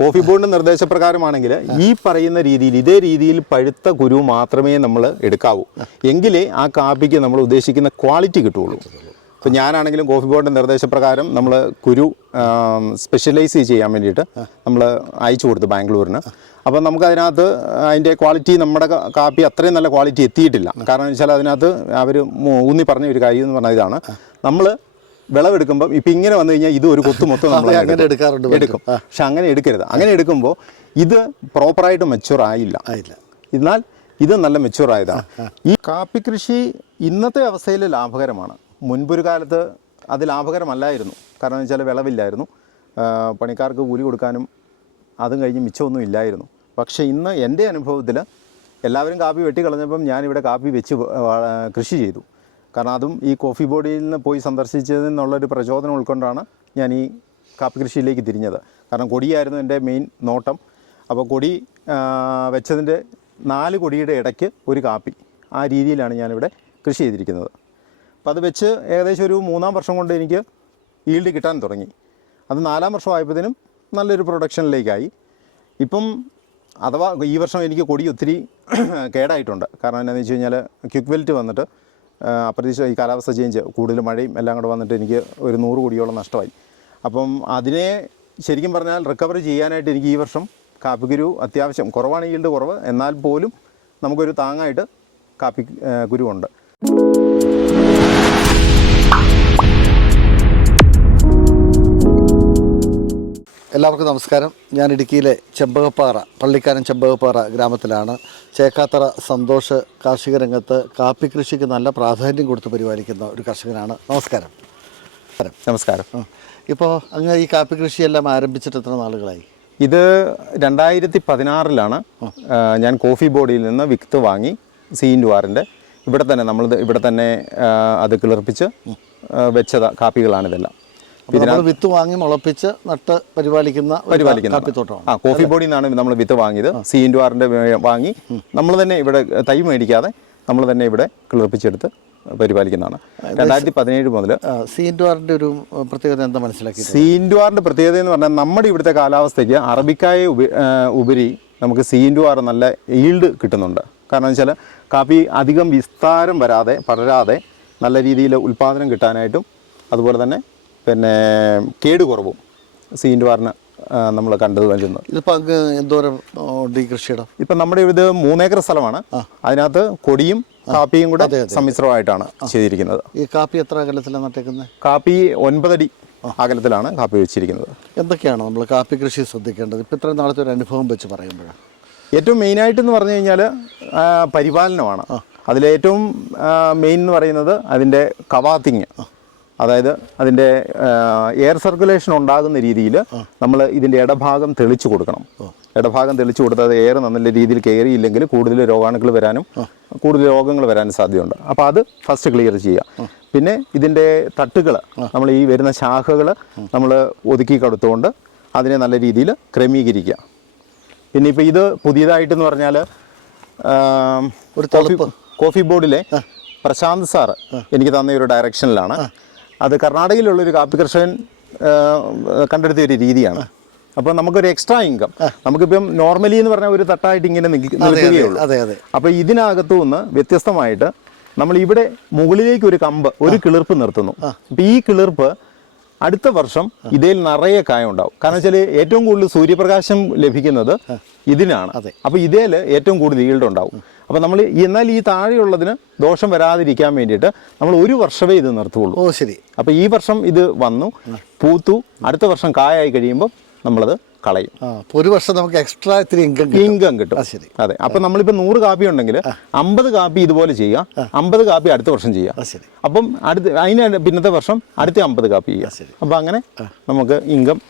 Coffee ബോർഡിന്റെ നിർദ്ദേശപ്രകാരമാണെങ്കിൽ ഈ പറയുന്ന രീതിയിൽ ഇതേ രീതിയിൽ പഴുത്ത കുരു മാത്രമേ നമ്മൾ എടുക്കാവൂ. എങ്കിലേ ആ കാപ്പിക്ക് നമ്മൾ ഉദ്ദേശിക്കുന്ന ക്വാളിറ്റി കിട്ടുള്ളൂ ഇപ്പം ഞാനാണെങ്കിലും കോഫി ബോർഡിന്റെ നിർദ്ദേശപ്രകാരം നമ്മൾ കുരു സ്പെഷ്യലൈസ് ചെയ്യാൻ വേണ്ടിയിട്ട് നമ്മൾ അയച്ചു കൊടുത്തു ബാംഗ്ലൂരിന്. അപ്പം നമുക്ക് അതിനകത്ത് അതിന്റെ ക്വാളിറ്റി നമ്മുടെ കാപ്പി അത്രയും നല്ല ക്വാളിറ്റി എത്തിയിട്ടില്ല. കാരണം വെച്ചാൽ അതിനകത്ത് അവർ ഊന്നി പറഞ്ഞ ഒരു കാര്യം എന്ന് പറഞ്ഞാൽ ഇതാണ്. നമ്മൾ വിളവെടുക്കുമ്പോൾ ഇപ്പം ഇങ്ങനെ വന്നു കഴിഞ്ഞാൽ ഇത് ഒരു കൊത്തു മൊത്തം നമ്മൾ അങ്ങനെ എടുക്കാറുണ്ട് എടുക്കും. പക്ഷെ അങ്ങനെ എടുക്കരുത്. അങ്ങനെ എടുക്കുമ്പോൾ ഇത് പ്രോപ്പറായിട്ട് മെച്ചുവർ ആയില്ല. ആയില്ല. എന്നാൽ ഇത് നല്ല മെച്ചുവർ ആയതാണ്. ഈ കാപ്പി കൃഷി ഇന്നത്തെ അവസ്ഥയിൽ ലാഭകരമാണ്. മുൻപൊരു കാലത്ത് അത് ലാഭകരമല്ലായിരുന്നു. കാരണം എന്ന് വെച്ചാൽ വിളവില്ലായിരുന്നു. പണിക്കാർക്ക് കൂലി കൊടുക്കാനും അതും കഴിഞ്ഞ് മിച്ചമൊന്നും ഇല്ലായിരുന്നു. പക്ഷേ ഇന്ന് എന്റെ അനുഭവത്തിൽ എല്ലാവരും കാപ്പി വെട്ടിക്കളഞ്ഞപ്പം ഞാനിവിടെ കാപ്പി വെച്ച് കൃഷി ചെയ്തു. കാരണം അതും ഈ കോഫി ബോഡിയിൽ നിന്ന് പോയി സന്ദർശിച്ചതിൽ നിന്നുള്ളൊരു പ്രചോദനം ഉൾക്കൊണ്ടാണ് ഞാൻ ഈ കാപ്പി കൃഷിയിലേക്ക് തിരിഞ്ഞത്. കാരണം കൊടിയായിരുന്നു എന്റെ മെയിൻ നോട്ടം. അപ്പോൾ കൊടി വെച്ചതിന്റെ നാല് കൊടിയുടെ ഇടയ്ക്ക് ഒരു കാപ്പി. ആ രീതിയിലാണ് ഞാനിവിടെ കൃഷി ചെയ്തിരിക്കുന്നത്. അപ്പോൾ അത് വെച്ച് ഏകദേശം ഒരു മൂന്നാം വർഷം കൊണ്ട് എനിക്ക് ഈൽഡ് കിട്ടാൻ തുടങ്ങി. അത് നാലാം വർഷം ആയപ്പോഴത്തേനും നല്ലൊരു പ്രൊഡക്ഷനിലേക്കായി ഇപ്പം അഥവാ ഈ വർഷം എനിക്ക് കൊടി ഒത്തിരി കേടായിട്ടുണ്ട്. കാരണം എന്താണെന്ന് വെച്ച് കഴിഞ്ഞാൽ ക്വിക്ക് വെൽറ്റ് വന്നിട്ട് അപ്രതീക്ഷിത ഈ കാലാവസ്ഥ ചേഞ്ച് കൂടുതൽ മഴയും എല്ലാം കൂടെ വന്നിട്ട് എനിക്ക് ഒരു നൂറ് കോടിയോളം നഷ്ടമായി. അപ്പം അതിനെ ശരിക്കും പറഞ്ഞാൽ റിക്കവറി ചെയ്യാനായിട്ട് എനിക്ക് ഈ വർഷം കാപ്പിക്കുരു അത്യാവശ്യം കുറവാണ് ഈൽഡ് കുറവ്. എന്നാൽ പോലും നമുക്കൊരു താങ്ങായിട്ട് കാപ്പി കുരുവുണ്ട്. എല്ലാവർക്കും നമസ്കാരം. ഞാൻ ഇടുക്കിയിലെ ചെമ്പകപ്പാറ പള്ളിക്കാരൻ ചെമ്പകപ്പാറ ഗ്രാമത്തിലാണ്. ചേക്കാത്തറ സന്തോഷ് കാർഷിക രംഗത്ത് കാപ്പി കൃഷിക്ക് നല്ല പ്രാധാന്യം കൊടുത്ത് പരിപാലിക്കുന്ന ഒരു കർഷകനാണ്. നമസ്കാരം. നമസ്കാരം. ഇപ്പോൾ അങ്ങ് ഈ കാപ്പി കൃഷിയെല്ലാം ആരംഭിച്ചിട്ട് എത്ര നാളുകളായി? ഇത് രണ്ടായിരത്തി പതിനാറിലാണ് ഞാൻ കോഫി ബോർഡിൽ നിന്ന് വിത്ത് വാങ്ങി സി ഇന്റു ആറിന്റെ. ഇവിടെ തന്നെ നമ്മൾ ഇവിടെ തന്നെ അത് കിളിർപ്പിച്ച് വെച്ചത കാപ്പികളാണിതെല്ലാം. വിത്ത് വാങ്ങി മുളപ്പിച്ച് നട്ട് പരിപാലിക്കുന്ന പരിപാലിക്കുന്ന കാപ്പിത്തോട്ടമാണ് ആ കോഫി ബോഡിയിൽ നിന്നാണ് നമ്മൾ വിത്ത് വാങ്ങിയത്. സി ഇന്റു ആറിന്റെ വാങ്ങി. നമ്മൾ തന്നെ ഇവിടെ തൈ മേടിക്കാതെ നമ്മൾ തന്നെ ഇവിടെ കിളിർപ്പിച്ചെടുത്ത് പരിപാലിക്കുന്നതാണ്. രണ്ടായിരത്തി പതിനേഴ് മുതൽ സി ഇന്റു ആറിന്റെ ഒരു പ്രത്യേകത എന്താ മനസ്സിലാക്കി സി ഇന്റു ആറിന്റെ പ്രത്യേകത എന്ന് പറഞ്ഞാൽ നമ്മുടെ ഇവിടുത്തെ കാലാവസ്ഥയ്ക്ക് അറബിക്കായ ഉപരി നമുക്ക് സി ഇന്റു ആറ് നല്ല ഈൽഡ് കിട്ടുന്നുണ്ട്. കാരണം വെച്ചാൽ കാപ്പി അധികം വിസ്താരം വരാതെ പടരാതെ നല്ല രീതിയിൽ ഉൽപ്പാദനം കിട്ടാനായിട്ടും അതുപോലെ തന്നെ പിന്നെ കേട് കുറവും സി ഇന്റു നമ്മൾ കണ്ടത് വരുന്നത് ഇതിപ്പോൾ എന്തോരം ഉണ്ട് ഈ കൃഷിയുടെ? ഇപ്പം നമ്മുടെ ഇത് മൂന്നേക്കർ സ്ഥലമാണ്. അതിനകത്ത് കൊടിയും കാപ്പിയും കൂടെ സമ്മിശ്രമായിട്ടാണ് ചെയ്തിരിക്കുന്നത്. ഈ കാപ്പി എത്ര അകലത്തിലാണ് നട്ടേക്കുന്നത് കാപ്പി ഒൻപതടി അകലത്തിലാണ് കാപ്പി വെച്ചിരിക്കുന്നത്. എന്തൊക്കെയാണ് നമ്മൾ കാപ്പി കൃഷി ശ്രദ്ധിക്കേണ്ടത്? ഇപ്പം ഇത്രയും നാളത്തെ ഒരു അനുഭവം വെച്ച് പറയുമ്പോഴാണ് ഏറ്റവും മെയിനായിട്ട് എന്ന് പറഞ്ഞു കഴിഞ്ഞാൽ പരിപാലനമാണ്. അതിലേറ്റവും മെയിൻ എന്ന് പറയുന്നത് അതിന്റെ കവാത്തിങ്. അതായത് അതിന്റെ എയർ സർക്കുലേഷൻ ഉണ്ടാകുന്ന രീതിയിൽ നമ്മൾ ഇതിന്റെ ഇടഭാഗം തെളിച്ചു കൊടുക്കണം. ഇടഭാഗം തെളിച്ചു കൊടുത്താൽ എയർ നല്ല രീതിയിൽ കയറിയില്ലെങ്കിൽ കൂടുതൽ രോഗാണുക്കൾ വരാനും കൂടുതൽ രോഗങ്ങൾ വരാനും സാധ്യതയുണ്ട്. അപ്പോൾ അത് ഫസ്റ്റ് ക്ലിയർ ചെയ്യുക. പിന്നെ ഇതിന്റെ തട്ടുകൾ നമ്മൾ ഈ വരുന്ന ശാഖകൾ നമ്മൾ ഒതുക്കി കൊടുത്തുകൊണ്ട് അതിനെ നല്ല രീതിയിൽ ക്രമീകരിക്കുക. പിന്നെ ഇപ്പോൾ ഇത് പുതിയതായിട്ടെന്ന് പറഞ്ഞാൽ ഒരു കോഫി കോഫി ബോർഡിലെ പ്രശാന്ത് സാറ് എനിക്ക് തന്ന ഒരു ഡയറക്ഷനിലാണ് അത് കർണാടകയിലുള്ളൊരു കാപ്പി കർഷകൻ കണ്ടെടുത്തിയ കണ്ടെടുത്ത ഒരു രീതിയാണ്. അപ്പോൾ നമുക്കൊരു എക്സ്ട്രാ ഇൻകം. നമുക്കിപ്പം നോർമലി എന്ന് പറഞ്ഞാൽ ഒരു തട്ടായിട്ട് ഇങ്ങനെ നിൽക്കുകയുള്ളൂ അതെ അതെ അപ്പോൾ ഇതിനകത്തു നിന്ന് വ്യത്യസ്തമായിട്ട് നമ്മൾ ഇവിടെ മുകളിലേക്ക് ഒരു കമ്പ് ഒരു കിളിർപ്പ് നിർത്തുന്നു. അപ്പോൾ ഈ കിളിർപ്പ് അടുത്ത വർഷം ഇതിൽ നിറയെ കായ ഉണ്ടാവും. കാരണം വെച്ചാൽ ഏറ്റവും കൂടുതൽ സൂര്യപ്രകാശം ലഭിക്കുന്നത് ഇതിനാണ്. അപ്പോൾ ഇതേൽ ഏറ്റവും കൂടുതൽ ഈൽഡ് ഉണ്ടാവും. അപ്പോൾ നമ്മൾ എന്നാൽ ഈ താഴെയുള്ളതിന് ദോഷം വരാതിരിക്കാൻ വേണ്ടിയിട്ട് നമ്മൾ ഒരു വർഷമേ ഇത് നിർത്തുള്ളൂ. ഓ ശരി. അപ്പോൾ ഈ വർഷം ഇത് വന്നു പൂത്തു അടുത്ത വർഷം കായായി കഴിയുമ്പോൾ നമ്മളത് കളയും. ഒരു വർഷം നമുക്ക് എക്സ്ട്രാ ഇത്തിരി ഇൻകം കിട്ടും. ഇൻകം കിട്ടും. ശരി. അതെ. അപ്പം നമ്മളിപ്പോൾ നൂറ് കാപ്പി ഉണ്ടെങ്കിൽ അമ്പത് കാപ്പി ഇതുപോലെ ചെയ്യാം അമ്പത് കാപ്പി അടുത്ത വർഷം ചെയ്യാം ആ ശരി. അപ്പം അടുത്ത അതിന് പിന്നത്തെ വർഷം അടുത്ത അമ്പത് കാപ്പി ചെയ്യാം ശരി. അപ്പൊ അങ്ങനെ നമുക്ക് ഇൻകം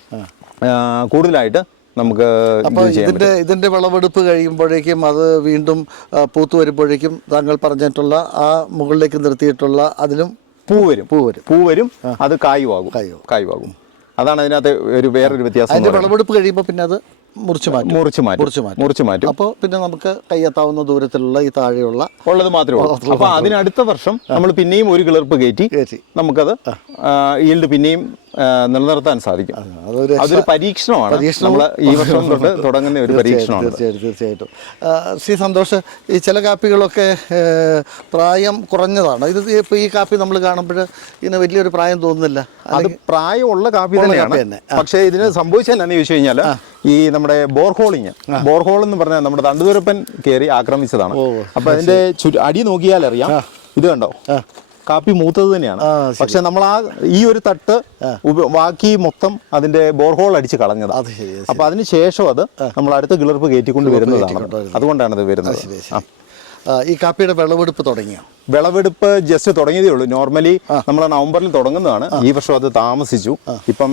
കൂടുതലായിട്ട് നമുക്ക് അപ്പോൾ ഇതിന്റെ ഇതിന്റെ വിളവെടുപ്പ് കഴിയുമ്പോഴേക്കും അത് വീണ്ടും പൂത്തു വരുമ്പോഴേക്കും താങ്കൾ പറഞ്ഞിട്ടുള്ള ആ മുകളിലേക്ക് നിർത്തിയിട്ടുള്ള അതിലും പൂ വരും. പൂ വരും. പൂ വരും. അത് കായുവാകും. കായുവാകും. അതാണ് അതിനകത്ത് ഒരു വേറൊരു വ്യത്യാസം അതിന്റെ. വിളവെടുപ്പ് കഴിയുമ്പോൾ പിന്നെ അത് മുറിച്ച് മാറ്റും. മുറിച്ച് മാറ്റും. മുറിച്ച് മാറ്റും. മുറിച്ച് മാറ്റും. അപ്പോൾ പിന്നെ നമുക്ക് കയ്യെത്താവുന്ന ദൂരത്തിലുള്ള ഈ താഴെയുള്ള ഉള്ളത് മാത്രമേ ഉള്ളൂ. അപ്പോൾ അതിനടുത്ത വർഷം നമ്മൾ പിന്നെയും ഒരു കിളർപ്പ് കയറ്റി. നമുക്കത് ഈൽഡ് പിന്നെയും നിലനിർത്താൻ സാധിക്കും. അതൊരു പരീക്ഷണമാണ്. നമ്മളെ നമ്മൾ ഈ വർഷം തൊട്ട് തുടങ്ങുന്ന ഒരു പരീക്ഷണമാണ് തീർച്ചയായിട്ടും തീർച്ചയായിട്ടും. ശ്രീ സന്തോഷ് ഈ ചില കാപ്പികളൊക്കെ പ്രായം കുറഞ്ഞതാണ്. ഇത് ഇപ്പോൾ ഈ കാപ്പി നമ്മൾ കാണുമ്പോൾ ഇതിന് വലിയൊരു പ്രായം തോന്നുന്നില്ല? അത് പ്രായമുള്ള കാപ്പി തന്നെയാണ്. തന്നെ. പക്ഷേ ഇതിന് സംഭവിച്ചാൽ എന്താണെന്ന് ചോദിച്ചു കഴിഞ്ഞാൽ ഈ നമ്മുടെ ബോർഹോളിങ്. ബോർഹോൾ എന്ന് പറഞ്ഞാൽ നമ്മുടെ തണ്ടുതുരപ്പൻ കയറി ആക്രമിച്ചതാണ്. അപ്പൊ അതിന്റെ അടി നോക്കിയാൽ അറിയാം ഇത് കണ്ടോ? കാപ്പി മൂത്തത് തന്നെയാണ്. പക്ഷെ നമ്മൾ ആ ഈ ഒരു തട്ട് ബാക്കി മൊത്തം അതിന്റെ ബോർഹോൾ അടിച്ച് കളഞ്ഞതാണ് ശരി അപ്പൊ അതിന് ശേഷം അത് നമ്മൾ അടുത്ത കിളിർപ്പ് കയറ്റിക്കൊണ്ട് വരുന്നതാണ്. അതുകൊണ്ടാണ് ഇത് വരുന്നത്. ഈ കാപ്പിയുടെ വിളവെടുപ്പ് തുടങ്ങിയോ? വിളവെടുപ്പ് ജസ്റ്റ് തുടങ്ങിയതേ ഉള്ളൂ. നോർമലി നമ്മൾ നവംബറിൽ തുടങ്ങുന്നതാണ്. ഈ വർഷം അത് താമസിച്ചു. ഇപ്പം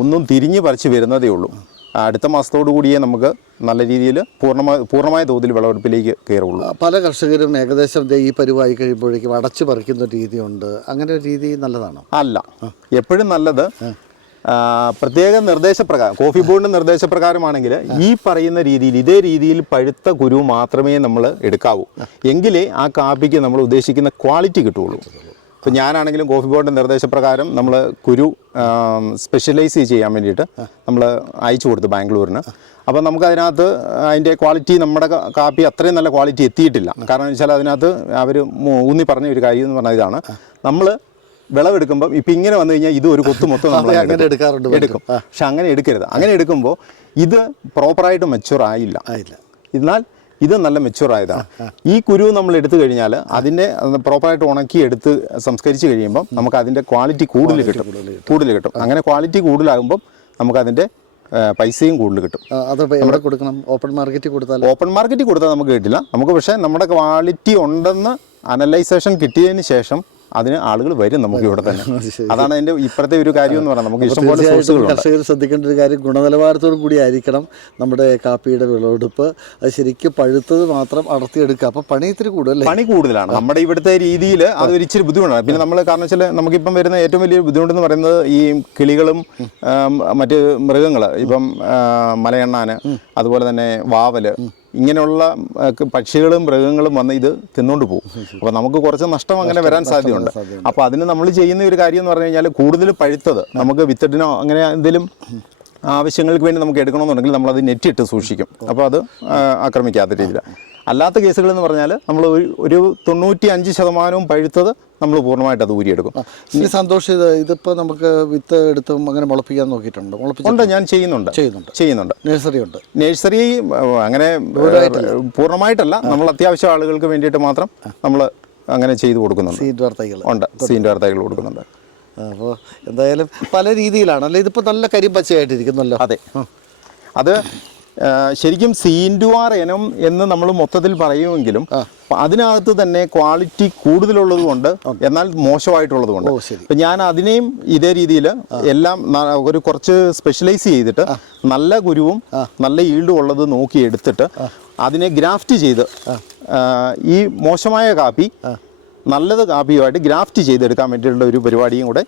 ഒന്നും തിരിഞ്ഞ് പറിച്ചു വരുന്നതേ ഉള്ളൂ. അടുത്ത മാസത്തോടു കൂടിയേ നമുക്ക് നല്ല രീതിയിൽ പൂർണമായ പൂർണമായ തോതിൽ വിളവെടുപ്പിലേക്ക് കയറുള്ളൂ പല കർഷകരും ഏകദേശം ഈ പരുവായി കഴിയുമ്പോഴേക്കും അടച്ചു പറിക്കുന്ന രീതി രീതിയുണ്ട്. അങ്ങനെ ഒരു രീതി നല്ലതാണോ? അല്ല. എപ്പോഴും നല്ലത് പ്രത്യേക നിർദ്ദേശപ്രകാരം കോഫി ബോർഡിന്റെ നിർദ്ദേശപ്രകാരമാണെങ്കിൽ ഈ പറയുന്ന രീതിയിൽ ഇതേ രീതിയിൽ പഴുത്ത കുരു മാത്രമേ നമ്മൾ എടുക്കാവൂ. എങ്കിലേ ആ കാപ്പിക്ക് നമ്മൾ ഉദ്ദേശിക്കുന്ന ക്വാളിറ്റി കിട്ടുള്ളൂ ഇപ്പം ഞാനാണെങ്കിലും കോഫി ബോർഡിന്റെ നിർദ്ദേശപ്രകാരം നമ്മൾ കുരു സ്പെഷ്യലൈസ് ചെയ്യാൻ വേണ്ടിയിട്ട് നമ്മൾ അയച്ചു കൊടുത്തു ബാംഗ്ലൂരിന്. അപ്പോൾ നമുക്ക് അതിനകത്ത് അതിന്റെ ക്വാളിറ്റി നമ്മുടെ കാപ്പി അത്രയും നല്ല ക്വാളിറ്റി എത്തിയിട്ടില്ല. കാരണം വെച്ചാൽ അതിനകത്ത് അവർ ഊന്നി പറഞ്ഞ ഒരു കാര്യം എന്ന് പറഞ്ഞാൽ ഇതാണ്. നമ്മൾ വിളവെടുക്കുമ്പോൾ ഇപ്പം ഇങ്ങനെ വന്നു കഴിഞ്ഞാൽ ഇത് ഒരു കൊത്തു മൊത്തം നമ്മൾ അങ്ങനെ എടുക്കാറുണ്ട് എടുക്കും. പക്ഷെ അങ്ങനെ എടുക്കരുത്. അങ്ങനെ എടുക്കുമ്പോൾ ഇത് പ്രോപ്പറായിട്ട് മെച്ചുവർ ആയില്ല. ആയില്ല. എന്നാൽ ഇത് നല്ല മെച്ചുവർ ആയതാണ്. ഈ കുരു നമ്മൾ എടുത്തു കഴിഞ്ഞാൽ അതിന്റെ പ്രോപ്പറായിട്ട് ഉണക്കി എടുത്ത് സംസ്കരിച്ച് കഴിയുമ്പോൾ നമുക്ക് അതിന്റെ ക്വാളിറ്റി കൂടുതൽ കിട്ടും. കൂടുതൽ കിട്ടും. അങ്ങനെ ക്വാളിറ്റി കൂടുതലാകുമ്പം നമുക്ക് അതിന്റെ പൈസയും കൂടുതൽ കിട്ടും. അത് എവിടെ കൊടുക്കണം? ഓപ്പൺ മാർക്കറ്റിൽ കൊടുത്താൽ ഓപ്പൺ മാർക്കറ്റിൽ കൊടുത്താൽ നമുക്ക് കിട്ടില്ല. നമുക്ക് പക്ഷേ നമ്മുടെ ക്വാളിറ്റി ഉണ്ടെന്ന് അനലൈസേഷൻ കിട്ടിയതിന് ശേഷം അതിന് ആളുകൾ വരും നമുക്ക് ഇവിടെ തന്നെ. അതാണ് അതിന്റെ ഇപ്പോഴത്തെ ഒരു കാര്യം എന്ന് പറയുന്നത് നമുക്ക് ഇഷ്ടംപോലെ കർഷകർ ശ്രദ്ധിക്കേണ്ട ഒരു കാര്യം ഗുണനിലവാരത്തോടു കൂടി ആയിരിക്കണം നമ്മുടെ കാപ്പിയുടെ വിളവെടുപ്പ്. അത് ശരിക്കും പഴുത്തത് മാത്രം അടർത്തിയെടുക്കുക. അപ്പോൾ പണി ഇത്തിരി കൂടുതൽ പണി കൂടുതലാണ്. നമ്മുടെ ഇവിടുത്തെ രീതിയിൽ അത് ഒരിച്ചിരി ബുദ്ധിമുട്ടാണ്. പിന്നെ നമ്മൾ കാരണം വെച്ചാൽ നമുക്കിപ്പം വരുന്ന ഏറ്റവും വലിയ ബുദ്ധിമുട്ടെന്ന് പറയുന്നത് ഈ കിളികളും മറ്റ് മൃഗങ്ങൾ ഇപ്പം മലയണ്ണാന് അതുപോലെ തന്നെ വാവൽ ഇങ്ങനെയുള്ള പക്ഷികളും മൃഗങ്ങളും വന്ന് ഇത് തിന്നുകൊണ്ട് പോകും. അപ്പോൾ നമുക്ക് കുറച്ച് നഷ്ടം അങ്ങനെ വരാൻ സാധ്യതയുണ്ട്. അപ്പോൾ അതിന് നമ്മൾ ചെയ്യുന്ന ഒരു കാര്യം എന്ന് പറഞ്ഞു കഴിഞ്ഞാൽ കൂടുതൽ പഴുത്തത് നമുക്ക് വിത്തിട്ടിനോ അങ്ങനെ എന്തെങ്കിലും ആവശ്യങ്ങൾക്ക് വേണ്ടി നമുക്ക് എടുക്കണമെന്നുണ്ടെങ്കിൽ നമ്മളത് നെറ്റിട്ട് സൂക്ഷിക്കും. അപ്പോൾ അത് ആക്രമിക്കാത്ത രീതിയിൽ അല്ലാത്ത കേസുകളെന്ന് പറഞ്ഞാൽ നമ്മൾ ഒരു ഒരു തൊണ്ണൂറ്റി അഞ്ച് ശതമാനവും പഴുത്തത് നമ്മൾ പൂർണമായിട്ട് അത് ഊരിയെടുക്കും. ഇനി സന്തോഷ് ഇത് ഇതിപ്പോൾ നമുക്ക് വിത്ത് എടുത്ത് അങ്ങനെ മുളപ്പിക്കാൻ നോക്കിയിട്ടുണ്ട്. ഉണ്ട് ഞാൻ ചെയ്യുന്നുണ്ട്. ചെയ്യുന്നുണ്ട്. ചെയ്യുന്നുണ്ട്. നഴ്സറി ഉണ്ട് നഴ്സറി അങ്ങനെ പൂർണമായിട്ടല്ല. നമ്മൾ അത്യാവശ്യം ആളുകൾക്ക് വേണ്ടിയിട്ട് മാത്രം നമ്മൾ അങ്ങനെ ചെയ്തു കൊടുക്കുന്നുണ്ട്. സീഡ് വാർത്തകൾ ഉണ്ട് സീന്റെ വാർത്തകൾ കൊടുക്കുന്നുണ്ട്. അപ്പോൾ എന്തായാലും പല രീതിയിലാണ്. അല്ലെ ഇതിപ്പോൾ നല്ല കരിമ്പച്ചയായിട്ടിരിക്കുന്നല്ലോ. അതെ. അത് ശരിക്കും സീൻഡുവാർ ഇനം എന്ന് നമ്മൾ മൊത്തത്തിൽ പറയുമെങ്കിലും അതിനകത്ത് തന്നെ ക്വാളിറ്റി കൂടുതലുള്ളത് കൊണ്ട് എന്നാൽ മോശമായിട്ടുള്ളത് കൊണ്ട്. ഞാൻ അതിനെയും ഇതേ രീതിയിൽ എല്ലാം ഒരു കുറച്ച് സ്പെഷ്യലൈസ് ചെയ്തിട്ട് നല്ല ഗുരുവും നല്ല ഈൽഡും ഉള്ളത് നോക്കി എടുത്തിട്ട് അതിനെ ഗ്രാഫ്റ്റ് ചെയ്ത് ഈ മോശമായ കാപ്പി നല്ലത് കാപ്പിയുമായിട്ട് ഗ്രാഫ്റ്റ് ചെയ്തെടുക്കാൻ വേണ്ടിയിട്ടുള്ള ഒരു പരിപാടിയും കൂടെ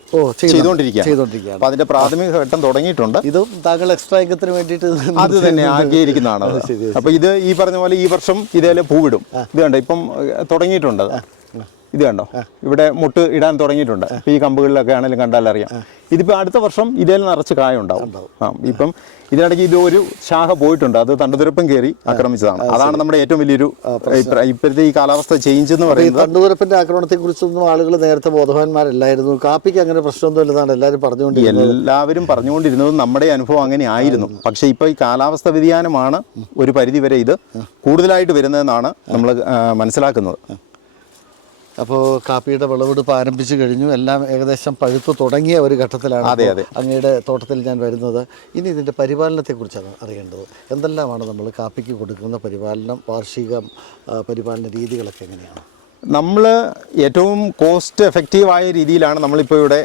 ചെയ്തുകൊണ്ടിരിക്കുകയാണ്. അതിന്റെ പ്രാഥമിക ഘട്ടം തുടങ്ങിയിട്ടുണ്ട്. ഇത് താങ്കൾ എക്സ്ട്രാ ഇൻകത്തിന് വേണ്ടിയിട്ട് അത് തന്നെ ആഗ്രഹിക്കുന്നതാണ്. അപ്പൊ ഇത് ഈ പറഞ്ഞ പോലെ ഈ വർഷം ഇതേലെ പൂവിടും ഇത് കണ്ടോ ഇപ്പം തുടങ്ങിയിട്ടുണ്ട് ഇത് കണ്ടോ ഇവിടെ മുട്ട് ഇടാൻ തുടങ്ങിയിട്ടുണ്ട്. ഈ കമ്പുകളിലൊക്കെ ആണെങ്കിലും കണ്ടാലറിയാം. ഇതിപ്പോ അടുത്ത വർഷം ഇതേൽ നിറച്ച് കായ ഉണ്ടാവും. ആ ഇപ്പം ഇതിനിടയ്ക്ക് ഇത് ഒരു ശാഖ പോയിട്ടുണ്ട്. അത് തണ്ടുതുരപ്പം കയറി ആക്രമിച്ചതാണ്. അതാണ് നമ്മുടെ ഏറ്റവും വലിയൊരു ഇപ്പ- ഇപ്പോഴത്തെ ഈ കാലാവസ്ഥ ചേഞ്ച് എന്ന് പറയുന്നത് തണ്ടുതുരപ്പിന്റെ ആക്രമണത്തെ കുറിച്ചൊന്നും ആളുകൾ നേരത്തെ ബോധവാന്മാരല്ലായിരുന്നു. കാപ്പിക്ക് അങ്ങനെ പ്രശ്നമൊന്നും ഇല്ലെന്നാണ് എല്ലാവരും പറഞ്ഞുകൊണ്ടിരുന്നത്. എല്ലാവരും പറഞ്ഞുകൊണ്ടിരുന്നത് നമ്മുടെ അനുഭവം അങ്ങനെ ആയിരുന്നു. പക്ഷേ ഇപ്പോൾ ഈ കാലാവസ്ഥ വ്യതിയാനമാണ് ഒരു പരിധിവരെ ഇത് കൂടുതലായിട്ട് വരുന്നതെന്നാണ് നമ്മൾ മനസ്സിലാക്കുന്നത്. അപ്പോൾ കാപ്പിയുടെ വിളവെടുപ്പ് ആരംഭിച്ചു കഴിഞ്ഞു. എല്ലാം ഏകദേശം പഴുത്ത് തുടങ്ങിയ ഒരു ഘട്ടത്തിലാണ് അതെ, അതെ. അങ്ങയുടെ തോട്ടത്തിൽ ഞാൻ വരുന്നത്. ഇനി ഇതിന്റെ പരിപാലനത്തെക്കുറിച്ചാണ് അറിയേണ്ടത്. എന്തെല്ലാമാണ് നമ്മൾ കാപ്പിക്ക് കൊടുക്കുന്ന പരിപാലനം വാർഷിക പരിപാലന രീതികളൊക്കെ എങ്ങനെയാണ്? നമ്മൾ ഏറ്റവും കോസ്റ്റ് എഫക്റ്റീവായ രീതിയിലാണ് നമ്മളിപ്പോൾ ഇവിടെ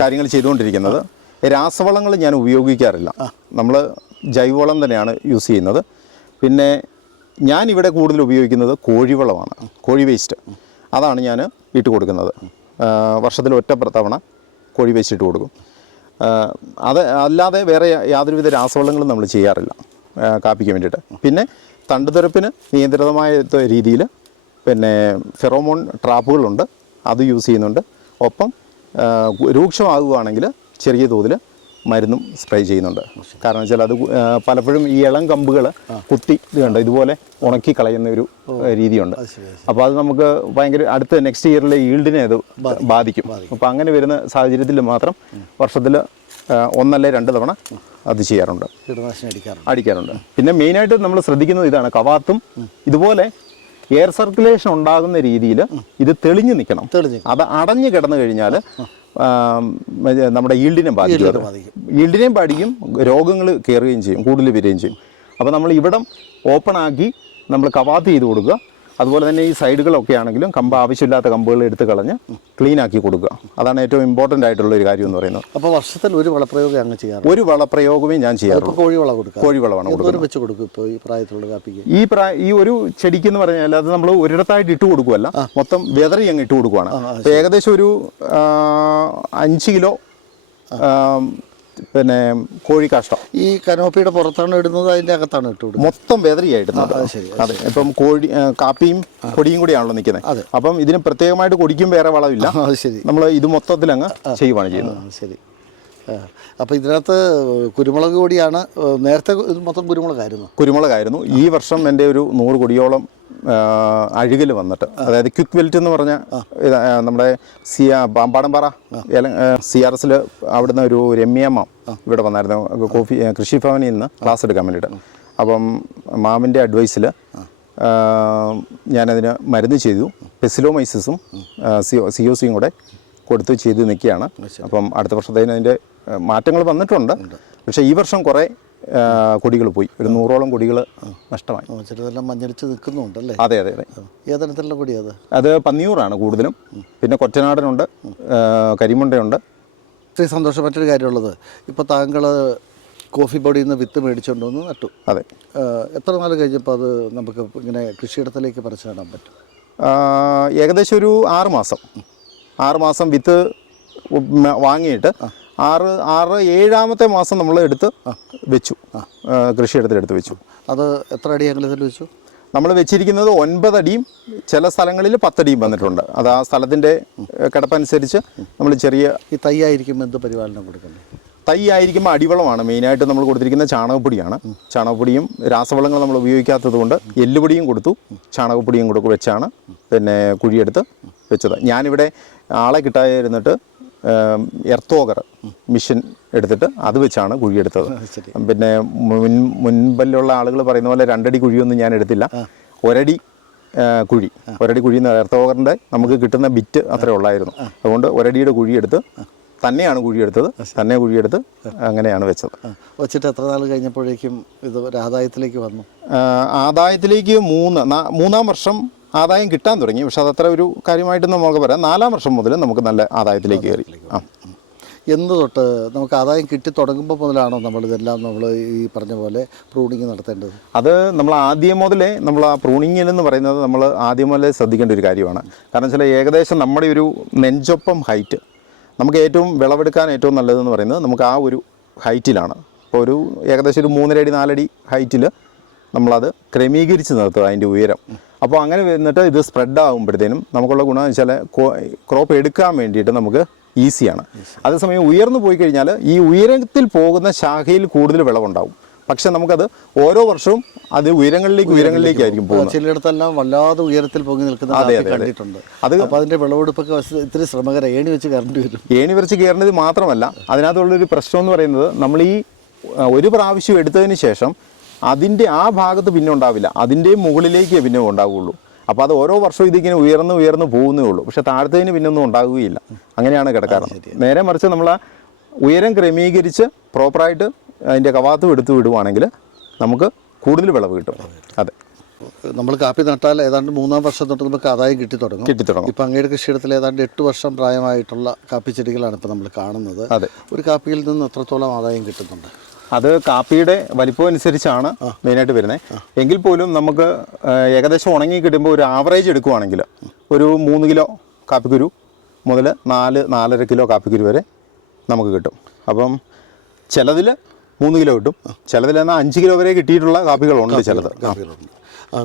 കാര്യങ്ങൾ ചെയ്തുകൊണ്ടിരിക്കുന്നത്. രാസവളങ്ങൾ ഞാൻ ഉപയോഗിക്കാറില്ല. നമ്മൾ ജൈവവളം തന്നെയാണ് യൂസ് ചെയ്യുന്നത്. പിന്നെ ഞാൻ ഇവിടെ കൂടുതൽ ഉപയോഗിക്കുന്നത് കോഴിവളമാണ് കോഴി വേസ്റ്റ് അതാണ് ഞാൻ ഇട്ട് കൊടുക്കുന്നത്. വർഷത്തിൽ ഒറ്റ തവണ കോഴി വെച്ചിട്ട് കൊടുക്കും. അത് അല്ലാതെ വേറെ യാതൊരുവിധ രാസവളങ്ങളും നമ്മൾ ചെയ്യാറില്ല. കാപ്പിക്ക് വേണ്ടിയിട്ട്. പിന്നെ തണ്ടുതുരപ്പിന് നിയന്ത്രിതമായ രീതിയിൽ പിന്നെ ഫെറോമോൺ ട്രാപ്പുകളുണ്ട്. അത് യൂസ് ചെയ്യുന്നുണ്ട്. ഒപ്പം രൂക്ഷമാകുകയാണെങ്കിൽ ചെറിയ തോതിൽ മരുന്നും സ്പ്രേ ചെയ്യുന്നുണ്ട്. കാരണം വെച്ചാൽ അത് പലപ്പോഴും ഈ ഇളം കമ്പുകൾ കുത്തി ഇത് കണ്ടോ? ഇതുപോലെ ഉണക്കി കളയുന്ന ഒരു രീതിയുണ്ട്. അപ്പോൾ അത് നമുക്ക് ഭയങ്കര അടുത്ത നെക്സ്റ്റ് ഇയറിലെ ഈൽഡിനെ അത് ബാധിക്കും. അപ്പോൾ അങ്ങനെ വരുന്ന സാഹചര്യത്തിൽ മാത്രം വർഷത്തിൽ ഒന്നല്ലേ രണ്ട് തവണ അത് ചെയ്യാറുണ്ട്. കീടനാശിനി അടിക്കാറുണ്ട്. പിന്നെ മെയിനായിട്ട് നമ്മൾ ശ്രദ്ധിക്കുന്നത് ഇതാണ് കവാത്തും ഇതുപോലെ എയർ സർക്കുലേഷൻ ഉണ്ടാകുന്ന രീതിയിൽ ഇത് തെളിഞ്ഞു നിൽക്കണം അത് അടഞ്ഞു കിടന്നു കഴിഞ്ഞാൽ നമ്മുടെ ഈൽഡിനെ ബാധിക്കും. ഈൽഡിനെയും ബാധിക്കും. രോഗങ്ങൾ കയറുകയും ചെയ്യും കൂടുതൽ വരികയും ചെയ്യും. അപ്പോൾ നമ്മൾ ഇവിടം ഓപ്പൺ ആക്കി നമ്മൾ കവാത്ത് ചെയ്ത് കൊടുക്കുക. അതുപോലെ തന്നെ ഈ സൈഡുകളൊക്കെ ആണെങ്കിലും കമ്പ് ആവശ്യമില്ലാത്ത കമ്പുകൾ എടുത്ത് കളഞ്ഞ് ക്ലീൻ ആക്കി കൊടുക്കുക. അതാണ് ഏറ്റവും ഇമ്പോർട്ടന്റ് ആയിട്ടുള്ള ഒരു കാര്യം എന്ന് പറയുന്നത്. അപ്പോൾ വർഷത്തിൽ ഒരു വളപ്രയോഗം അങ്ങ് ചെയ്യാം ഒരു വളപ്രയോഗമേ ഞാൻ ചെയ്യാറുള്ളൂ. കോഴിവളം കോഴി വളം കൊടുക്കുക കോഴിവളമാണ് കൊടുക്കുന്നത്. വെച്ച് കൊടുക്കും ഇപ്പോൾ ഈ പ്രായത്തിലുള്ള കാപ്പിക്ക്? ഈ പ്രായ ഈ ഒരു ചെടിക്ക് എന്ന് പറഞ്ഞാൽ അത് നമ്മൾ ഒരിടത്തായിട്ട് ഇട്ട് കൊടുക്കുമല്ല മൊത്തം വെതറി അങ്ങ് ഇട്ട് കൊടുക്കുവാണ്. ഏകദേശം ഒരു അഞ്ച് കിലോ പിന്നെ കോഴി കാഷ്ടം. ഈ കനോപ്പിയുടെ പുറത്താണ് ഇടുന്നത് അതിന്റെ അകത്താണ് ഇട്ടു മൊത്തം വേദനയായിട്ട് അത് ശരി, അതെ ഇപ്പം കോഴി കാപ്പിയും പൊടിയും കൂടിയാണല്ലോ നിൽക്കുന്നത്. അതെ. അപ്പം ഇതിന് പ്രത്യേകമായിട്ട് കൊടിക്കും വേറെ വളവില്ല ശരി. നമ്മൾ ഇത് മൊത്തത്തിൽ അങ്ങ് ചെയ്യുവാണ് ചെയ്യുന്നത്. ശരി. അപ്പോൾ ഇതിനകത്ത് കുരുമുളക് പൊടിയാണ് ഏ, നേരത്തെ മൊത്തം കുരുമുളകായിരുന്നു. കുരുമുളകായിരുന്നു. ഈ വർഷം എന്റെ ഒരു നൂറ് കൊടിയോളം അഴുകൽ വന്നിട്ട് അതായത് ക്വിക്ക് വെൽറ്റ് എന്ന് പറഞ്ഞ നമ്മുടെ സി പാമ്പാടംപാറ സി ആർ എസിൽ അവിടുന്ന് ഒരു രമ്യമ്മ ഇവിടെ വന്നായിരുന്നു. കോഫി കൃഷി കൃഷിഭവനിൽ നിന്ന് ക്ലാസ് എടുക്കാൻ വേണ്ടിയിട്ട്. അപ്പം മാമിന്റെ അഡ്വൈസിൽ ഞാനതിന് മരുന്ന് ചെയ്തു. പെസിലോമൈസിസും സി ഒ സിയും കൂടെ കൊടുത്ത് ചെയ്ത് നിൽക്കുകയാണ്. അപ്പം അടുത്ത വർഷത്തേന് അതിന്റെ മാറ്റങ്ങൾ വന്നിട്ടുണ്ട്. പക്ഷേ ഈ വർഷം കുറേ കൊടികൾ പോയി. ഒരു നൂറോളം കൊടികൾ നഷ്ടമായി. മഞ്ഞടിച്ച് ചിലതെല്ലാം നിൽക്കുന്നുണ്ട് അല്ലേ അതെ അതെ അതെ. ഏതരത്തിലുള്ള കൊടി അത് അത് പന്നിയൂറാണ് കൂടുതലും. പിന്നെ കൊറ്റനാടനുണ്ട് കരിമുണ്ടയുണ്ട്. ഇത്രയും സന്തോഷം മറ്റൊരു കാര്യമുള്ളത് ഇപ്പോൾ താങ്കൾ കോഫി പൊടിയിൽ നിന്ന് വിത്ത് മേടിച്ചുകൊണ്ട് വന്ന് നട്ടു. അതെ. എത്ര നാൾ കഴിഞ്ഞപ്പോൾ അത് നമുക്ക് ഇങ്ങനെ കൃഷിയിടത്തിലേക്ക് പറിച്ചു നടാൻ പറ്റും ഏകദേശം ഒരു ആറ് മാസം. ആറ് മാസം വിത്ത് വാങ്ങിയിട്ട് ആറ് ആറ് ഏഴാമത്തെ മാസം നമ്മൾ എടുത്ത് വെച്ചു. കൃഷിയിടത്തിൽ എടുത്ത് വെച്ചു. അത് എത്ര അടി അകലത്തിൽ വെച്ചു? നമ്മൾ വെച്ചിരിക്കുന്നത് ഒൻപതടിയും ചില സ്ഥലങ്ങളിൽ പത്തടിയും വന്നിട്ടുണ്ട്. അത് ആ സ്ഥലത്തിന്റെ കിടപ്പനുസരിച്ച് നമ്മൾ ചെറിയ ഈ തൈ ആയിരിക്കും എന്ത് പരിപാലനം കൊടുക്കുന്നത് തൈ ആയിരിക്കുമ്പോൾ അടിവളമാണ്. മെയിനായിട്ട് നമ്മൾ കൊടുത്തിരിക്കുന്ന ചാണകപ്പൊടിയാണ്. ചാണകപ്പൊടിയും രാസവളങ്ങൾ നമ്മൾ ഉപയോഗിക്കാത്തത് കൊണ്ട് എല്ലുപൊടിയും കൊടുത്തു. ചാണകപ്പൊടിയും കൊടുക്കും വെച്ചാണ് പിന്നെ കുഴിയെടുത്ത് വെച്ചത്. ഞാനിവിടെ ആളെ കിട്ടായിരുന്നിട്ട് എർത്തോകർ മിഷൻ എടുത്തിട്ട് അത് വെച്ചാണ് കുഴിയെടുത്തത്. പിന്നെ മുൻ മുൻപല്ലുള്ള ആളുകൾ പറയുന്ന പോലെ രണ്ടടി കുഴിയൊന്നും ഞാൻ എടുത്തില്ല. ഒരടി കുഴി. ഒരടി കുഴി എന്ന് എർത്തോകറിന്റെ നമുക്ക് കിട്ടുന്ന ബിറ്റ് അത്രേ ഉള്ളായിരുന്നു. അതുകൊണ്ട് ഒരടിയുടെ കുഴിയെടുത്ത് തന്നെയാണ് കുഴിയെടുത്തത്. തന്നെ കുഴിയെടുത്ത് അങ്ങനെയാണ് വെച്ചത്. വെച്ചിട്ട് എത്ര നാൾ കഴിഞ്ഞപ്പോഴേക്കും ഇത് ഒരു ആദായത്തിലേക്ക് വന്നു? ആദായത്തിലേക്ക് മൂന്ന് മൂന്നാം വർഷം ആദായം കിട്ടാൻ തുടങ്ങി. പക്ഷെ അതത്ര ഒരു കാര്യമായിട്ട് നമുക്ക് പറയാം. നാലാം വർഷം മുതൽ നമുക്ക് നല്ല ആദായത്തിലേക്ക് കയറി. എന്ന് തൊട്ട് നമുക്ക് ആദായം കിട്ടി തുടങ്ങുമ്പോൾ മുതലാണോ നമ്മൾ ഇതെല്ലാം നമ്മൾ ഈ പറഞ്ഞ പോലെ പ്രൂണിങ് നടത്തേണ്ടത്? അത് നമ്മൾ ആദ്യം മുതലേ നമ്മൾ ആ പ്രൂണിങ്ങിൽ എന്ന് പറയുന്നത് നമ്മൾ ആദ്യം മുതലേ ശ്രദ്ധിക്കേണ്ട ഒരു കാര്യമാണ്. കാരണം വെച്ചാൽ ഏകദേശം നമ്മുടെ ഒരു നെഞ്ചൊപ്പം ഹൈറ്റ് നമുക്ക് ഏറ്റവും വിളവെടുക്കാൻ ഏറ്റവും നല്ലതെന്ന് പറയുന്നത് നമുക്ക് ആ ഒരു ഹൈറ്റിലാണ്. ഇപ്പോൾ ഒരു ഏകദേശം ഒരു മൂന്നര അടി നാലടി ഹൈറ്റിൽ നമ്മളത് ക്രമീകരിച്ച് നിർത്തുക അതിന്റെ ഉയരം. അപ്പോൾ അങ്ങനെ വന്നിട്ട് ഇത് സ്പ്രെഡ് ആകുമ്പോഴത്തേനും നമുക്കുള്ള ഗുണമെന്ന് വെച്ചാൽ ക്രോപ്പ് എടുക്കാൻ വേണ്ടിയിട്ട് നമുക്ക് ഈസിയാണ്. അതേസമയം ഉയർന്നു പോയി കഴിഞ്ഞാൽ ഈ ഉയരത്തിൽ പോകുന്ന ശാഖയിൽ കൂടുതൽ വിളവുണ്ടാവും. പക്ഷെ നമുക്കത് ഓരോ വർഷവും അത് ഉയരങ്ങളിലേക്ക് ഉയരങ്ങളിലേക്കായിരിക്കും പോകുന്നത്. ചിലയിടത്തെല്ലാം വല്ലാതെ ഉയരത്തിൽ പൊങ്ങി നിൽക്കുന്ന അതെ. കണ്ടിട്ടുണ്ട്. അത് അപ്പോൾ അതിന്റെ വിളവെടുപ്പൊക്കെ ഇത്തിരി ശ്രമകര. ഏണി വെച്ച് കയറേണ്ടി വരും. ഏണി വരച്ച് കയറുന്നത് മാത്രമല്ല അതിനകത്തുള്ളൊരു പ്രശ്നം എന്ന് പറയുന്നത് നമ്മൾ ഈ ഒരു പ്രാവശ്യം എടുത്തതിന് ശേഷം അതിന്റെ ആ ഭാഗത്ത് പിന്നെ ഉണ്ടാവില്ല അതിന്റെ മുകളിലേക്കേ പിന്നെ ഉണ്ടാവുകയുള്ളൂ അപ്പോൾ അത് ഓരോ വർഷവും ഇതിങ്ങനെ ഉയർന്ന് ഉയർന്ന് പോകുന്നേ ഉള്ളൂ. പക്ഷേ താഴത്തതിന് പിന്നൊന്നും ഉണ്ടാവുകയില്ല അങ്ങനെയാണ് കിടക്കാറ്. നേരെ മറിച്ച് നമ്മൾ ആ ഉയരം ക്രമീകരിച്ച് പ്രോപ്പറായിട്ട് അതിന്റെ കവാത്തും എടുത്ത് വിടുവാണെങ്കിൽ നമുക്ക് കൂടുതൽ വിളവ് കിട്ടും. അതെ. നമ്മൾ കാപ്പി നട്ടാൽ ഏതാണ്ട് മൂന്നാം വർഷം തൊട്ട് നമുക്ക് ആദായം കിട്ടി തുടങ്ങും. കിട്ടി തുടങ്ങും. ഇപ്പം അങ്ങയുടെ കൃഷിയിടത്തിൽ ഏതാണ്ട് എട്ട് വർഷം പ്രായമായിട്ടുള്ള കാപ്പി ചെടികളാണ് ഇപ്പോൾ നമ്മൾ കാണുന്നത്. അതെ. ഒരു കാപ്പിയിൽ നിന്ന് എത്രത്തോളം ആദായം കിട്ടുന്നുണ്ട്? അത് കാപ്പിയുടെ വലിപ്പം അനുസരിച്ചാണ് മെയിനായിട്ട് വരുന്നത് എങ്കിൽ പോലും നമുക്ക് ഏകദേശം ഉണങ്ങി കിട്ടുമ്പോൾ ഒരു ആവറേജ് എടുക്കുവാണെങ്കിൽ ഒരു മൂന്ന് കിലോ കാപ്പിക്കുരു മുതൽ നാല് നാലര കിലോ കാപ്പിക്കുരു വരെ നമുക്ക് കിട്ടും. അപ്പം ചിലതിൽ മൂന്ന് കിലോ കിട്ടും. ചിലതിൽ എന്നാൽ അഞ്ച് കിലോ വരെ കിട്ടിയിട്ടുള്ള കാപ്പികളുണ്ട് ചിലത്.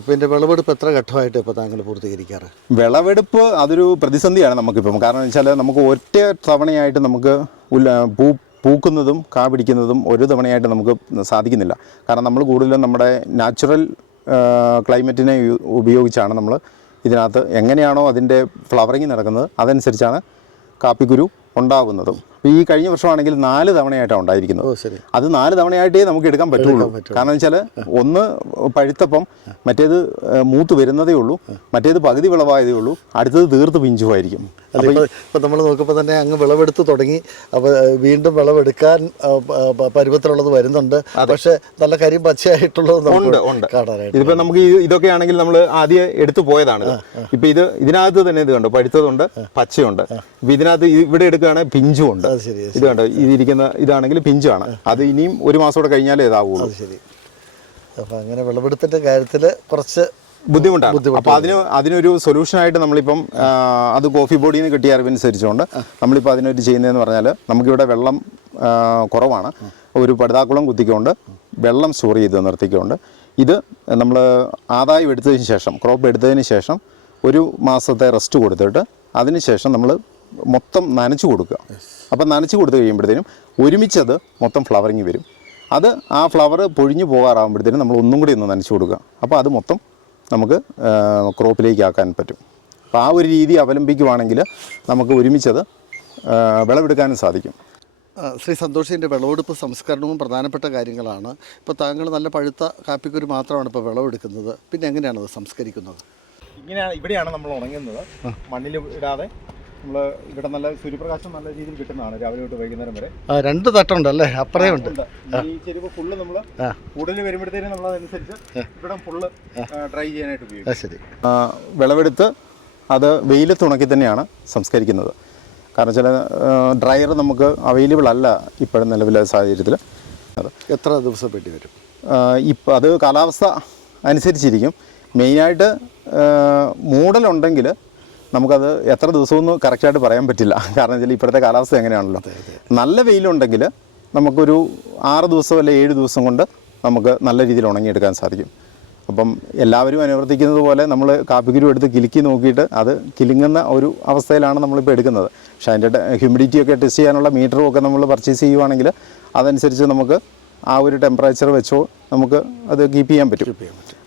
പിന്നെ വിളവെടുപ്പ് എത്ര ഘട്ടമായിട്ട് ഇപ്പോൾ താങ്കൾ പൂർത്തീകരിക്കാറ്? വിളവെടുപ്പ് അതൊരു പ്രതിസന്ധിയാണ് നമുക്കിപ്പം. കാരണം വെച്ചാൽ നമുക്ക് ഒറ്റ തവണയായിട്ട് നമുക്ക് ഉല്ല പൂ പൂക്കുന്നതും കാ പിടിക്കുന്നതും ഒരു തവണയായിട്ട് നമുക്ക് സാധിക്കുന്നില്ല. കാരണം നമ്മൾ കൂടുതലും നമ്മുടെ നാച്ചുറൽ ക്ലൈമറ്റിനെ ഉപയോഗിച്ചാണ് നമ്മൾ ഇതിനകത്ത് എങ്ങനെയാണോ അതിന്റെ ഫ്ലവറിങ് നടക്കുന്നത് അതനുസരിച്ചാണ് കാപ്പിക്കുരു ഉണ്ടാകുന്നതും. അപ്പോൾ ഈ കഴിഞ്ഞ വർഷമാണെങ്കിൽ നാല് തവണയായിട്ടാണ് ഉണ്ടായിരിക്കുന്നത്. അത് നാല് തവണയായിട്ടേ നമുക്ക് എടുക്കാൻ പറ്റുള്ളൂ. കാരണം വെച്ചാൽ ഒന്ന് പഴുത്തപ്പം മറ്റേത് മൂത്ത് വരുന്നതേ ഉള്ളൂ. മറ്റേത് പകുതി വിളവായതേ ഉള്ളൂ. അടുത്തത് തീർത്ത് പിഞ്ചുമായിരിക്കും. ഇപ്പോൾ ഇപ്പോൾ നമ്മൾ നോക്കുമ്പോൾ തന്നെ അങ്ങ് വിളവെടുത്ത് തുടങ്ങി. അപ്പോൾ വീണ്ടും വിളവെടുക്കാൻ പരുവത്തിലുള്ളത് വരുന്നുണ്ട്. പക്ഷേ നല്ല കരിയും പച്ചയായിട്ടുള്ളത് ഉണ്ട് ഉണ്ട്. നമുക്ക് ഇതൊക്കെ ആണെങ്കിൽ നമ്മൾ ആദ്യം എടുത്തു പോയതാണ്. ഇപ്പൊ ഇത് ഇതിനകത്ത് തന്നെ ഇത് കണ്ടു? പഴുത്തതുണ്ട് പച്ചയുണ്ട്. ഇപ്പൊ ഇതിനകത്ത് ഇവിടെ ഇവിടെ എടുക്കുകയാണെങ്കിൽ പിഞ്ചും ഉണ്ട്. ഇത് കണ്ടോ? ഇതിരിക്കുന്ന ഇതാണെങ്കിൽ പിഞ്ചാണ്. അത് ഇനിയും ഒരു മാസം കൂടെ കഴിഞ്ഞാലേ ഇതാവുള്ളൂ. ശരി. അപ്പോൾ അങ്ങനെ വിളവെടുത്തിന്റെ കാര്യത്തിൽ കുറച്ച് ബുദ്ധിമുട്ടാണ്. അപ്പൊ അതിന് അതിനൊരു സൊല്യൂഷൻ ആയിട്ട് നമ്മളിപ്പം അത് കോഫി ബോഡിയിൽ നിന്ന് കിട്ടിയ അറിവനുസരിച്ചുകൊണ്ട് നമ്മളിപ്പോൾ അതിനൊരു ചെയ്യുന്നതെന്ന് പറഞ്ഞാൽ നമുക്കിവിടെ വെള്ളം കുറവാണ്. ഒരു പടുതാക്കുളം കുത്തിക്കൊണ്ട് വെള്ളം സ്റ്റോർ ചെയ്ത് നിർത്തിക്കൊണ്ട് ഇത് നമ്മൾ ആദായം എടുത്തതിന് ശേഷം ക്രോപ്പ് എടുത്തതിന് ശേഷം ഒരു മാസത്തെ റെസ്റ്റ് കൊടുത്തിട്ട് അതിന് ശേഷം നമ്മൾ മൊത്തം നനച്ചു കൊടുക്കുക. അപ്പം നനച്ചു കൊടുത്തു കഴിയുമ്പോഴത്തേനും ഒരുമിച്ചത് മൊത്തം ഫ്ലവറിങ് വരും. അത് ആ ഫ്ലവർ പൊഴിഞ്ഞു പോകാറാകുമ്പോഴത്തേനും നമ്മൾ ഒന്നും കൂടി ഒന്ന് നനച്ചു കൊടുക്കുക. അപ്പോൾ അത് മൊത്തം നമുക്ക് ക്രോപ്പിലേക്ക് ആക്കാൻ പറ്റും. അപ്പോൾ ആ ഒരു രീതി അവലംബിക്കുവാണെങ്കിൽ നമുക്ക് ഒരുമിച്ചത് വിളവെടുക്കാനും സാധിക്കും. ശ്രീ സന്തോഷിന്റെ വിളവെടുപ്പ് സംസ്കരണവും പ്രധാനപ്പെട്ട കാര്യങ്ങളാണ്. ഇപ്പോൾ താങ്കൾ നല്ല പഴുത്ത കാപ്പിക്കുരു മാത്രമാണ് ഇപ്പോൾ വിളവെടുക്കുന്നത്. പിന്നെ എങ്ങനെയാണ് അത് സംസ്കരിക്കുന്നത്? ഇങ്ങനെയാണ് ഇവിടെയാണ് നമ്മൾ ഉണങ്ങുന്നത്. മണ്ണിൽ ഇടാതെ നമ്മൾ ഇവിടെ നല്ല സൂര്യപ്രകാശം നല്ല രീതിയിൽ കിട്ടുന്നതാണ് രാവിലെ തൊട്ട് വൈകുന്നേരം വരെ. ആ, രണ്ട് തട്ടുണ്ടല്ലേ? അപ്പറേ ഉണ്ട്. ഈ ചെരുവ് ഫുള്ള് നമ്മൾ. കൂടുതൽ വരുമ്പോഴത്തേനും നമ്മൾ അതനുസരിച്ച് ഇവിടെ ഫുള്ള് ഡ്രൈ ചെയ്യാനായിട്ട് ഉപയോഗിക്കും. ശരി. വിളവെടുത്ത് അത് വെയിലത്ത് ഉണക്കി തന്നെയാണ് സംസ്കരിക്കുന്നത്. കാരണം ചില ഡ്രയർ നമുക്ക് അവൈലബിൾ അല്ല ഇപ്പോഴും നിലവിലെ സാഹചര്യത്തിൽ എത്ര ദിവസം വേണ്ടി വരും? ഇപ്പം അത് കാലാവസ്ഥ അനുസരിച്ചിരിക്കും. മെയിനായിട്ട് മൂടലുണ്ടെങ്കിൽ നമുക്കത് എത്ര ദിവസമൊന്നും കറക്റ്റായിട്ട് പറയാൻ പറ്റില്ല. കാരണം വെച്ചാൽ ഇപ്പോഴത്തെ കാലാവസ്ഥ എങ്ങനെയാണല്ലോ. നല്ല വെയിലുണ്ടെങ്കിൽ നമുക്കൊരു ആറ് ദിവസം അല്ലെ ഏഴ് ദിവസം കൊണ്ട് നമുക്ക് നല്ല രീതിയിൽ ഉണങ്ങിയെടുക്കാൻ സാധിക്കും. അപ്പം എല്ലാവരും അനുവർത്തിക്കുന്നത് പോലെ നമ്മൾ കാപ്പിക്കുരു എടുത്ത് കിലുക്കി നോക്കിയിട്ട് അത് കിലുങ്ങുന്ന ഒരു അവസ്ഥയിലാണ് നമ്മളിപ്പോൾ എടുക്കുന്നത്. പക്ഷേ അതിന്റെ ഹ്യൂമിഡിറ്റി ഒക്കെ ടെസ്റ്റ് ചെയ്യാനുള്ള മീറ്ററും ഒക്കെ നമ്മൾ പർച്ചേസ് ചെയ്യുവാണെങ്കിൽ അതനുസരിച്ച് നമുക്ക് ആ ഒരു ടെമ്പറേച്ചർ വെച്ചോ നമുക്ക് അത് കീപ്പ് ചെയ്യാൻ പറ്റും.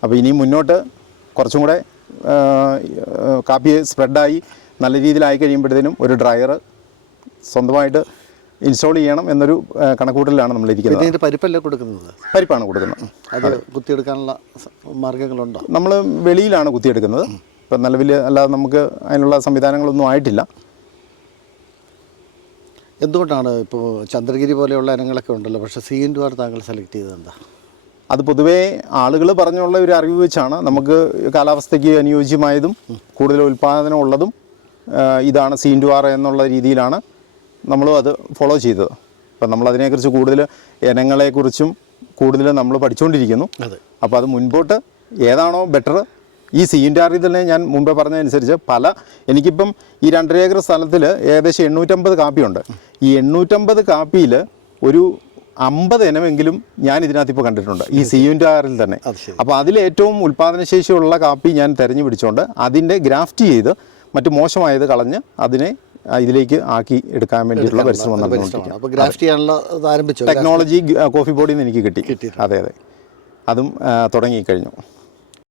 അപ്പോൾ ഇനി മുന്നോട്ട് കുറച്ചും കൂടെ കാപ്പി സ്പ്രെഡായി നല്ല രീതിയിലായി കഴിയുമ്പോഴത്തേനും ഒരു ഡ്രയർ സ്വന്തമായിട്ട് ഇൻസ്റ്റാൾ ചെയ്യണം എന്നൊരു കണക്കൂട്ടലാണ് കണക്കൂട്ടലിലാണ് നമ്മൾ ഇരിക്കുന്നത്. ഇതിന്റെ പരിപ്പല്ലേ കൊടുക്കുന്നത്? പരിപ്പാണ് കൊടുക്കുന്നത്. അത് കുത്തിയെടുക്കാനുള്ള മാർഗങ്ങളുണ്ടോ മാർഗങ്ങളുണ്ടോ? നമ്മൾ വെളിയിലാണ് കുത്തിയെടുക്കുന്നത്. ഇപ്പം നിലവിൽ അല്ലാതെ നമുക്ക് അതിനുള്ള സംവിധാനങ്ങളൊന്നും ആയിട്ടില്ല. എന്തുകൊണ്ടാണ് ഇപ്പോൾ ചന്ദ്രഗിരി പോലെയുള്ള ഇനങ്ങളൊക്കെ ഉണ്ടല്ലോ പക്ഷേ സി ഇൻഡു ആർ താങ്കൾ സെലക്ട് ചെയ്തത് എന്താ? അത് പൊതുവേ ആളുകൾ പറഞ്ഞുള്ള ഒരു അറിവ് വെച്ചാണ് നമുക്ക് കാലാവസ്ഥയ്ക്ക് അനുയോജ്യമായതും കൂടുതൽ ഉൽപ്പാദനം ഉള്ളതും ആ, ഇതാണ് സീൻ ടു ആർ എന്നുള്ള രീതിയിലാണ് നമ്മളും അത് ഫോളോ ചെയ്തത്. അപ്പം നമ്മൾ അതിനെക്കുറിച്ച് കൂടുതൽ ഇനങ്ങളെക്കുറിച്ചും കൂടുതൽ നമ്മൾ പഠിച്ചുകൊണ്ടിരിക്കുന്നു അപ്പോൾ അത് മുൻപോട്ട് ഏതാണോ ബെറ്റർ ഈ സീന്റാറിൽ തന്നെ ഞാൻ മുമ്പേ പറഞ്ഞതനുസരിച്ച് പല എനിക്കിപ്പം ഈ രണ്ടര ഏക്കർ സ്ഥലത്തിൽ ഏകദേശം എണ്ണൂറ്റമ്പത് കാപ്പിയുണ്ട്. ഈ എണ്ണൂറ്റമ്പത് കാപ്പിയിൽ ഒരു അമ്പത് ഇനമെങ്കിലും ഞാൻ ഇതിനകത്ത് ഇപ്പോൾ കണ്ടിട്ടുണ്ട്. ഈ സി തന്നെ ആറിൽ തന്നെ. അപ്പോൾ അതിൽ ഏറ്റവും ഉൽപ്പാദനശേഷിയുള്ള കാപ്പി ഞാൻ തിരഞ്ഞു പിടിച്ചുകൊണ്ട് അതിന്റെ ഗ്രാഫ്റ്റ് ചെയ്ത് മറ്റു മോശമായത് കളഞ്ഞ് അതിനെ ഇതിലേക്ക് ആക്കി എടുക്കാൻ വേണ്ടിയിട്ടുള്ള പരിശ്രമം നടന്നുകൊണ്ടിരിക്കുക അപ്പോൾ ഗ്രാഫ്റ്റ് ചെയ്യാനുള്ള ടെക്നോളജി കോഫി ബോർഡിൽ നിന്ന് എനിക്ക് കിട്ടി. അതെ അതെ. അതും തുടങ്ങി തുടങ്ങിക്കഴിഞ്ഞു.